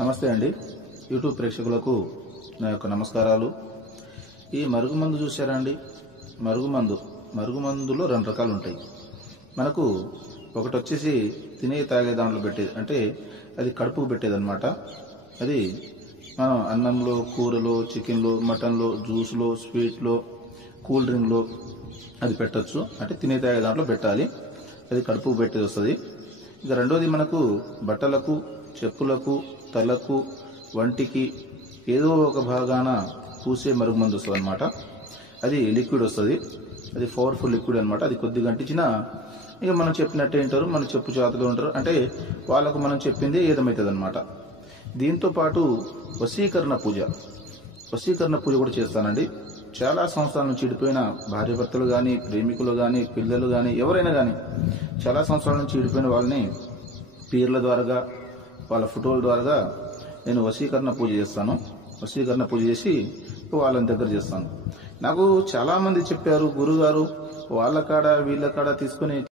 నమస్తే అండి. యూట్యూబ్ ప్రేక్షకులకు నా యొక్క నమస్కారాలు. ఈ మరుగుమందు చూసారా అండి? మరుగుమందులో రెండు రకాలు ఉంటాయి. మనకు ఒకటి వచ్చేసి తినే తాగే దాంట్లో పెట్టేది, అంటే అది కడుపుకు పెట్టేదన్నమాట. అది మనం అన్నంలో, కూరలో, చికెన్లో, మటన్లో, జ్యూస్లో, స్వీట్లో, కూల్ డ్రింక్లో అది పెట్టచ్చు. అంటే తినే తాగే దాంట్లో పెట్టాలి. అది కడుపుకు పెట్టేది వస్తుంది. ఇక రెండోది మనకు బట్టలకు, చెప్పులకు, తలకు, వంటికి ఏదో ఒక భాగాన పూసే మరుగుమందు వస్తుంది అనమాట. అది లిక్విడ్ వస్తుంది. అది పవర్ఫుల్ లిక్విడ్ అనమాట. అది కొద్దిగా అంటించినా ఇక మనం చెప్పినట్టే వింటారు, మన చెప్పు చేతులు ఉంటారు. అంటే వాళ్ళకు మనం చెప్పింది ఏదమవుతుంది అనమాట. దీంతో పాటు వశీకరణ పూజ కూడా చేస్తానండి. చాలా సంవత్సరాల నుంచి చెడిపోయిన భార్యాభర్తలు కానీ, ప్రేమికులు కానీ, పిల్లలు కానీ, ఎవరైనా కానీ చాలా సంవత్సరాల నుంచి చెడిపోయిన వాళ్ళని పీర్ల ద్వారా, వాళ్ళ ఫోటోల ద్వారా నేను వశీకరణ పూజ చేస్తాను. వశీకరణ పూజ చేసి వాళ్ళని దగ్గర చేస్తాను. నాకు చాలా మంది చెప్పారు, గురుగారు వాళ్ళ కాడ వీళ్ళ కాడ తీసుకుని